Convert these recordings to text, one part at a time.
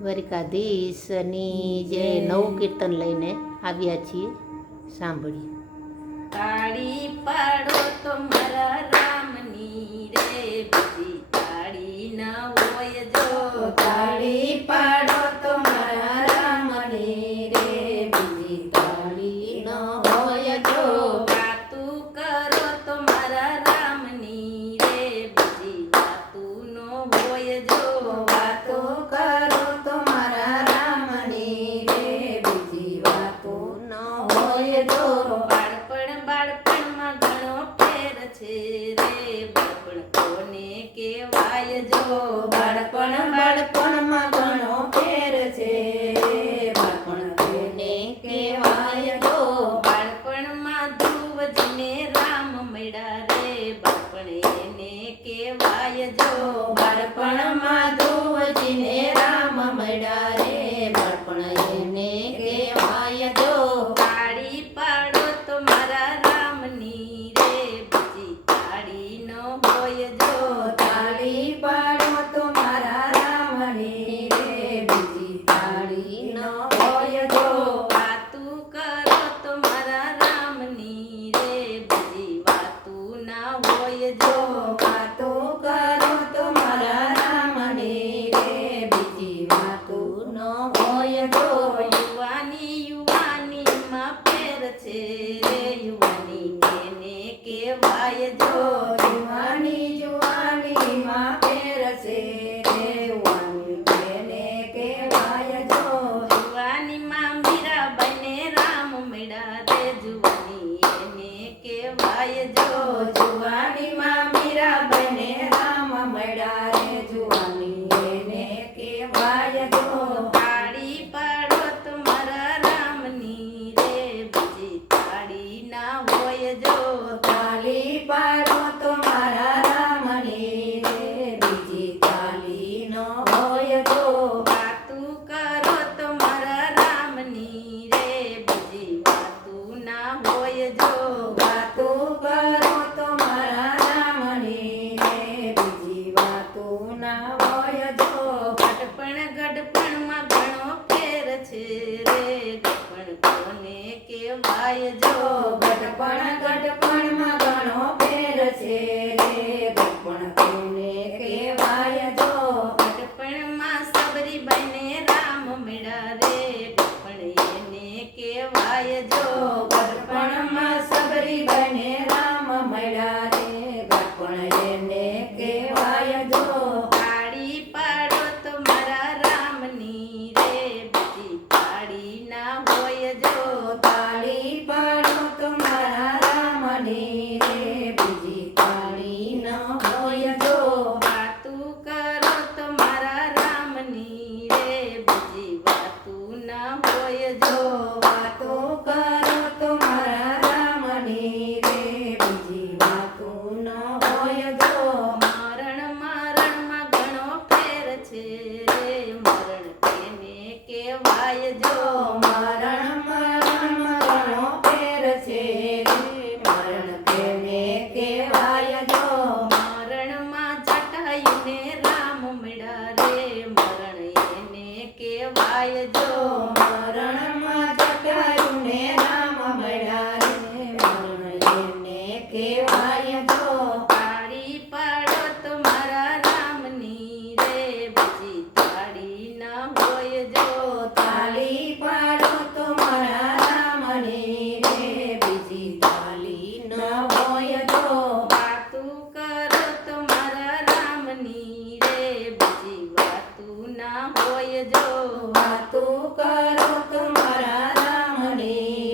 દ્વારિકાધીશની જે નવું કીર્તન લઈને આવ્યા છીએ સાંભળીએ. તાળી પાડો તો મારા હોય જો યુવાની યુવાનીમાં ફેર છે રે. યુવાની એને કહેવાય જો? યુવાની જુવાનીમાં ફેર છે રે. યુવાની તેને કહેવાય જો? યુવાનીમાં મીરાબાઈને રામ મળ્યા રે જુવાની એને કહેવાય જો? રામ મળ્યા રે. ગડપણ એને કહેવાય જો? તાળી પાડો તો રામની રે. તાળી ના હોય જો? કહેવાય જો તાળી પાડો તો મારા રામની રે. બીજી તાળી ના હોય જો તાળી પાડો તો મારા રામની રે. બીજી તાળી ન હોય જો વાતું કરો તો મારા રામની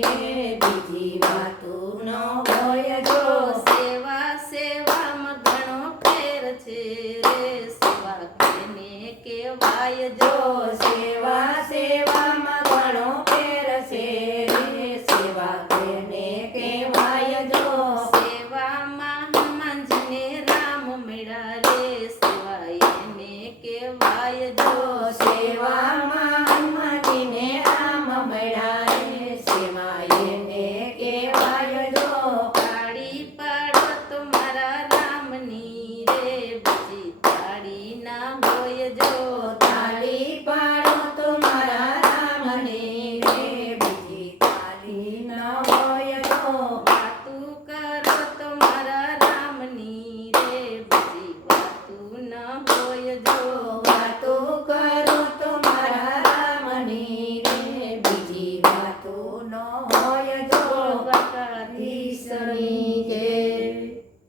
રે બીજી વાતો ન હોય જો સેવા સેવામાં ઘણો ફેર છે રે કહેવાય જો સેવા સેવામાં ઘણો ફેર છે રે સેવા તેને કહેવાય જો સેવામાં હનુમાનજીને રામ મળ્યા રે સેવા એને કેવાય જો સેવામાં